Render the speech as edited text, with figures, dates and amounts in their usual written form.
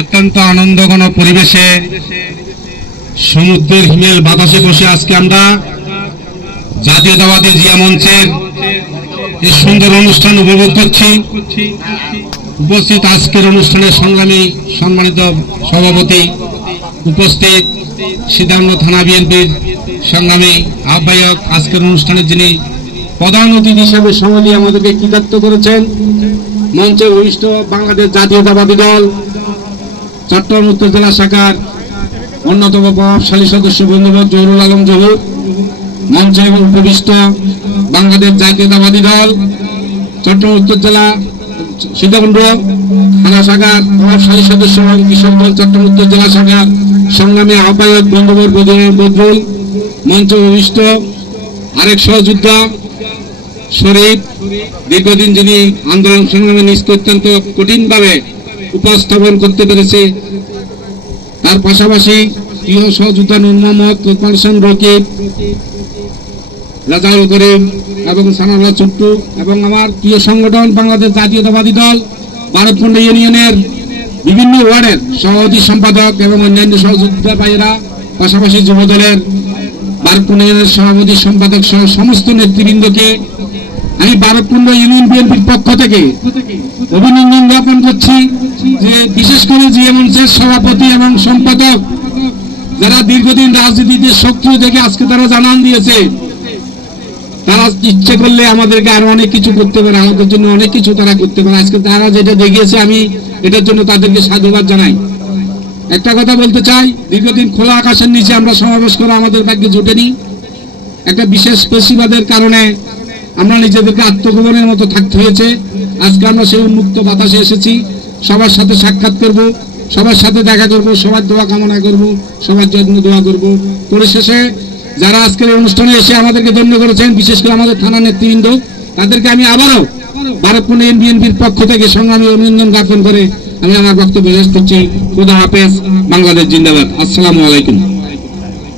অত্যন্ত আনন্দঘন পরিবেশে সমুদ্রের হিমেল বাতাসে বসে আজকে আমরা জাতীয়তাবাদী জিয়া মঞ্চের এই সুন্দর অনুষ্ঠান উপভোগ করছি। উপস্থিত আজকের অনুষ্ঠানের সংগ্রামী সম্মানিত সভাপতি, উপস্থিত সিদ্ধান্ত থানা বিএনপির সংগ্রামী আহ্বায়ক, আজকের অনুষ্ঠানের যিনি প্রধান অতিথি হিসেবে সময় দিয়ে আমাদেরকে কৃতার্থ করেছেন, মঞ্চে বহিষ্ঠ বাংলাদেশ জাতীয়তাবাদী দল চট্টগ্রাম উত্তর জেলা শাখার অন্যতম প্রভাবশালী সদস্য বন্ধুবর জহুরুল আলম জহুর, মঞ্চে এবং উপবিষ্ট বাংলাদেশ জাতীয়তাবাদী দল চট্টগ্রাম উত্তর জেলা সীতাকুণ্ড থানা শাখার প্রভাবশালী সদস্য এবং কৃষক দল চট্টগ্রাম উত্তর জেলা শাখার সংগ্রামী আহ্বায়ক বন্ধুবর বদরুল, মঞ্চে উপবিষ্ট আরেক সহযোদ্ধা শরীফ, দীর্ঘদিন যিনি আন্দোলন সংগ্রামে নিজকে অত্যন্ত কঠিনভাবে উপস্থাপন করতে পেরেছে। তার পাশাপাশি প্রিয় সহযোদ্ধা নূর মোহাম্মদ, লোকমান হোসেন রকিব, রাজাউল করিম এবং সানাউল্লাহ চুট্টু এবং আমার প্রিয় সংগঠন বাংলাদেশ জাতীয়তাবাদী দল ভারতখণ্ড ইউনিয়নের বিভিন্ন ওয়ার্ডের সভাপতি সম্পাদক এবং অন্যান্য সহযোদ্ধা ভাইয়েরা, পাশাপাশি যুব দলের ভারতখণ্ড ইউনিয়নের সভাপতি সম্পাদক সহ সমস্ত নেতৃবৃন্দকে আমি ভারতখণ্ড ইউনিয়ন বিএনপির পক্ষ থেকে অভিনন্দন জ্ঞাপন করছি। যে বিশেষ করে জিয়া মঞ্চের সভাপতি এবং সম্পাদক যারা দীর্ঘদিন রাজনীতিতে সক্রিয় থেকে আজকে তারা জানান দিয়েছে, তারা ইচ্ছে করলে আমাদেরকে আরো অনেক কিছু করতে পারে, আমাদের জন্য অনেক কিছু তারা করতে পারে। আজকে তারা যেটা দেখিয়েছে আমি এটার জন্য তাদেরকে সাধুবাদ জানাই। একটা কথা বলতে চাই, দীর্ঘদিন খোলা আকাশের নিচে আমরা সমাবেশ করা আমাদের ভাগ্যে জোটেনি। একটা বিশেষ পেশিবাদের কারণে আমরা নিজেদেরকে আত্মগোপনের মতো থাকতে হয়েছে। আজকে আমরা সেই উন্মুক্ত বাতাসে এসেছি, সবার সাথে সাক্ষাৎ করব, সবার সাথে দেখা করব, সবার দোয়া কামনা করব, সবার জন্য দোয়া করব। পরিশেষে যারা আজকের এই অনুষ্ঠানে এসে আমাদেরকে ধন্য করেছেন, বিশেষ করে আমাদের থানা নেতৃবৃন্দ, তাদেরকে আমি আবারও ভারতখণ্ড বিএনপির পক্ষ থেকে সংগ্রামী অভিনন্দন জ্ঞাপন করে আমি আমার বক্তব্য শেষ করছি। খোদা হাফেজ, বাংলাদেশ জিন্দাবাদ। আসসালামু আলাইকুম।